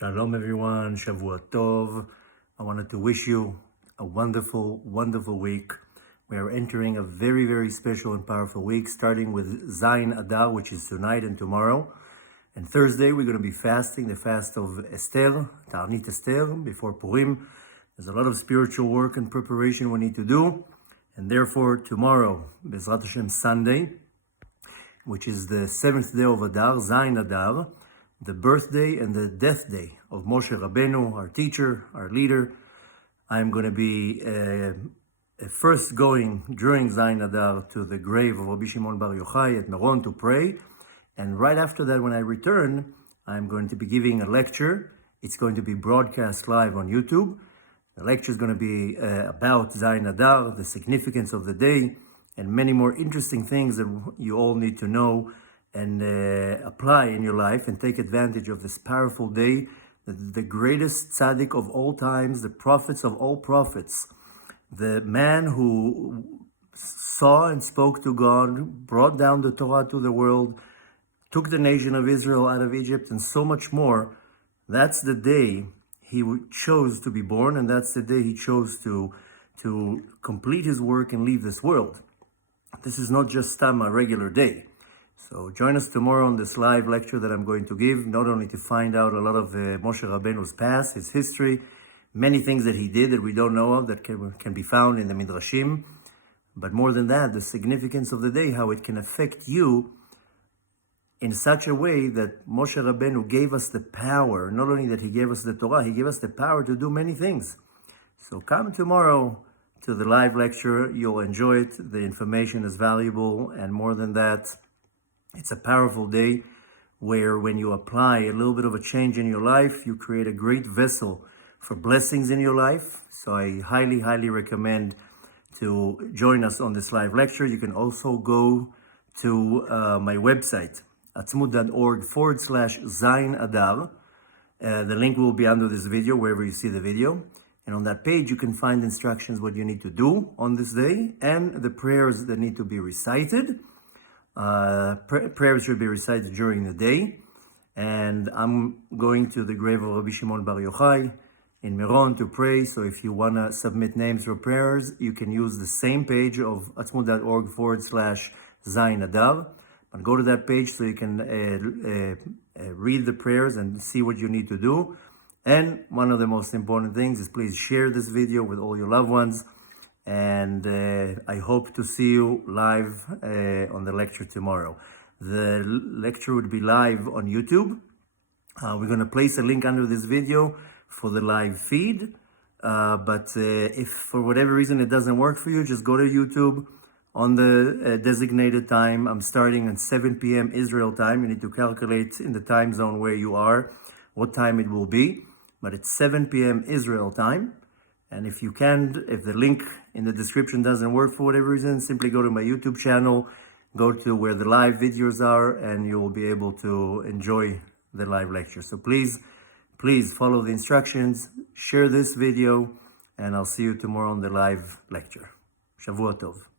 Shalom everyone, Shavua Tov. I wanted to wish you a wonderful, wonderful week. We are entering a very, very special and powerful week, starting with Zain Adar, which is tonight and tomorrow. And Thursday, we're going to be fasting, the fast of Esther, Ta'anit Esther, before Purim. There's a lot of spiritual work and preparation we need to do. And therefore, tomorrow, Bezrat Hashem Sunday, which is the 7th day of Adar, Zain Adar, the birthday and the death day of Moshe Rabbeinu, our teacher, our leader. I'm going to be first going during Zain Adar to the grave of Rabbi Shimon Bar Yochai at Meron to pray. And right after that, when I return, I'm going to be giving a lecture. It's going to be broadcast live on YouTube. The lecture is going to be about Zain Adar, the significance of the day, and many more interesting things that you all need to know and apply in your life and take advantage of this powerful day. The greatest tzaddik of all times, the prophets of all prophets, the man who saw and spoke to God, brought down the Torah to the world, took the nation of Israel out of Egypt, and so much more. That's the day he chose to be born, and that's the day he chose to complete his work and leave this world. This is not just a regular day. So join us tomorrow on this live lecture that I'm going to give, not only to find out a lot of Moshe Rabbeinu's past, his history, many things that he did that we don't know of that can be found in the Midrashim, but more than that, the significance of the day, how it can affect you in such a way that Moshe Rabbeinu gave us the power, not only that he gave us the Torah, he gave us the power to do many things. So come tomorrow to the live lecture, you'll enjoy it, the information is valuable, and more than that, it's a powerful day where when you apply a little bit of a change in your life, you create a great vessel for blessings in your life. So I highly, highly recommend to join us on this live lecture. You can also go to my website, atzmut.org/Zain Adar. The link will be under this video, wherever you see the video. And on that page, you can find instructions what you need to do on this day and the prayers that need to be recited. Prayers should be recited during the day. And I'm going to the grave of Rabbi Shimon Bar Yochai in Meron to pray. So if you want to submit names for prayers, you can use the same page of atzmut.org/Zain Adar. But go to that page so you can read the prayers and see what you need to do. And one of the most important things is please share this video with all your loved ones. And I hope to see you live on the lecture tomorrow. The lecture would be live on YouTube. We're going to place a link under this video for the live feed. But if for whatever reason it doesn't work for you, just go to YouTube on the designated time. I'm starting at 7 p.m. Israel time. You need to calculate in the time zone where you are, what time it will be. But it's 7 p.m. Israel time. And if you can't, if the link in the description doesn't work for whatever reason, simply go to my YouTube channel, go to where the live videos are, and you will be able to enjoy the live lecture. So please follow the instructions, share this video, and I'll see you tomorrow on the live lecture. Shavua Tov.